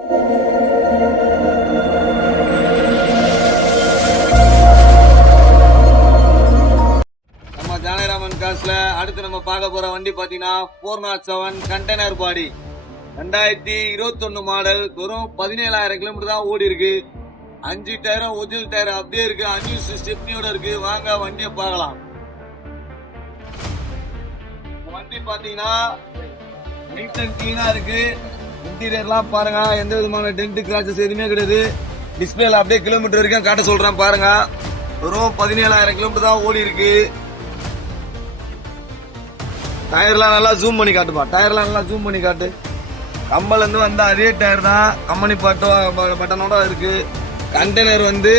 நம்ம ஜானகிராமன் காசுல அடுத்து நம்ம பார்க்க போற வண்டி பாத்தீங்கன்னா 407 கண்டெய்னர் பாடி 2021 மாடல். வெறும் 17,000 கிலோமீட்டர் தான் ஓடி இருக்கு. 5 டயரும் ஒரிஜினல் டயர் அப்படியே இருக்கு. அன்யூஸ் ஸ்டெப்னியோட இருக்கு. வாங்க வண்டியை பார்க்கலாம். வண்டி பாத்தீங்கன்னா நீட் அண்ட் கிளீனா இருக்கு. இன்டீரியர்லாம் பாருங்க, எந்த விதமான டென்ட் கிராச்சஸ் எதுவுமே கிடையாது. டிஸ்பிளேல அப்படியே கிலோமீட்டர் வரைக்கும் காட்ட சொல்றேன் பாருங்க. வெறும் 17,000 கிலோமீட்டர் தான் ஓடி இருக்கு. டயர்லாம் நல்லா ஜூம் பண்ணி காட்டுப்பா. டயர்லாம் நல்லா ஜூம் பண்ணி காட்டு. கம்பல் வந்து வந்த அதே டயர் தான், கம்பெனி பட்டனோட இருக்கு. கண்டெய்னர் வந்து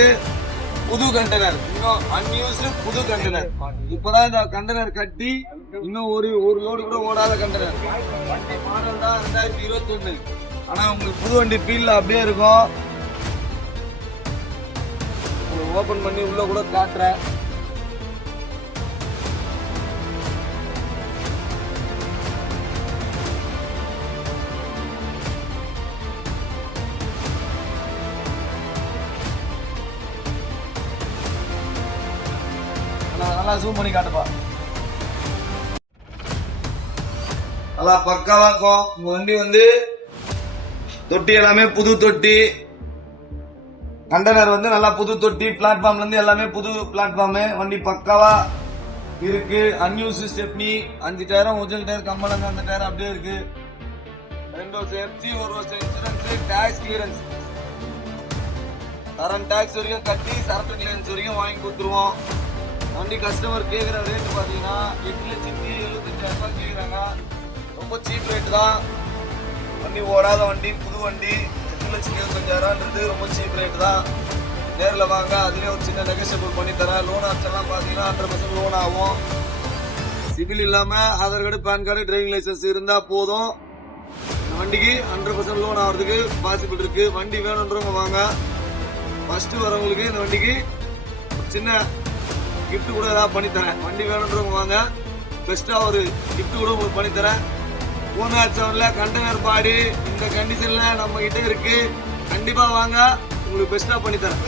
புது கண்டெய்னர், இன்னும் அன்யூஸ்டு புது கண்டெய்னர். இப்பதான் இந்த கண்டெய்னர் கட்டி இன்னும் ஒரு லோடு கூட ஓடாத கண்டெய்னர். வண்டி மாடல் தான் 2021. ஆனா உங்களுக்கு புது வண்டி ஃபீல்ல அப்படியே இருக்கும். ஓபன் பண்ணி உள்ள கூட காட்டுறேன். நல்லா ஜூம் பண்ணி காட்டுப்பா. நல்லா பக்காவா இருக்கும். உங்க வண்டி வந்து தொட்டி எல்லாமே புது தொட்டி. கண்டெய்னர் வந்து நல்லா புது தொட்டி. பிளாட்ஃபார்ம்ல இருந்து எல்லாமே புது பிளாட்ஃபார்ம். வண்டி பக்காவா இருக்கு. அன்யூஸ் ஸ்டெப்னி, 5 டயரும் ஒரிஜினல் டயர், கம்பளங்க அந்த டயர் அப்படியே இருக்கு. 2 வருஷம் எஃப்சி, 1 வருஷம் insurance, tax clearance, current tax வரைக்கும் கட்டி சரக்கு கிளியரன்ஸ் வரைக்கும் வாங்கி கொடுத்துருவோம். வண்டி கஸ்டமர் கேட்குற ரேட்டு பார்த்தீங்கன்னா 8,75,000 கேட்குறாங்க. ரொம்ப சீப் ரேட்டு தான். வண்டி ஓடாத வண்டி, புது வண்டி. 8,75,000 ரொம்ப சீப் ரேட்டு தான். நேரில் வாங்க, அதுலேயே ஒரு சின்ன நெகோசியபிள் பண்ணி தரேன். லோன் ஆப்ஷன்லாம் பார்த்தீங்கன்னா 100% லோன் ஆகும். சிபில் இல்லாமல் Aadhaar card, PAN card, driving licence இருந்தால் போதும். வண்டிக்கு 100% லோன் ஆகிறதுக்கு பாசிபிள் இருக்கு. வண்டி வேணுன்றவங்க வாங்க. ஃபர்ஸ்ட் வரவங்களுக்கு இந்த வண்டிக்கு சின்ன கிஃப்ட் கூட ஏதாவது பண்ணித்தரேன். வண்டி வேணுன்றவங்க வாங்க, பெஸ்டா ஒரு கிஃப்ட் கூட உங்களுக்கு பண்ணித்தரேன். 407 கண்டெய்னர் பாடி இந்த கண்டிஷன்ல நம்ம கிட்ட இருக்கு. கண்டிப்பா வாங்க, உங்களுக்கு பெஸ்டா பண்ணித்தரேன்.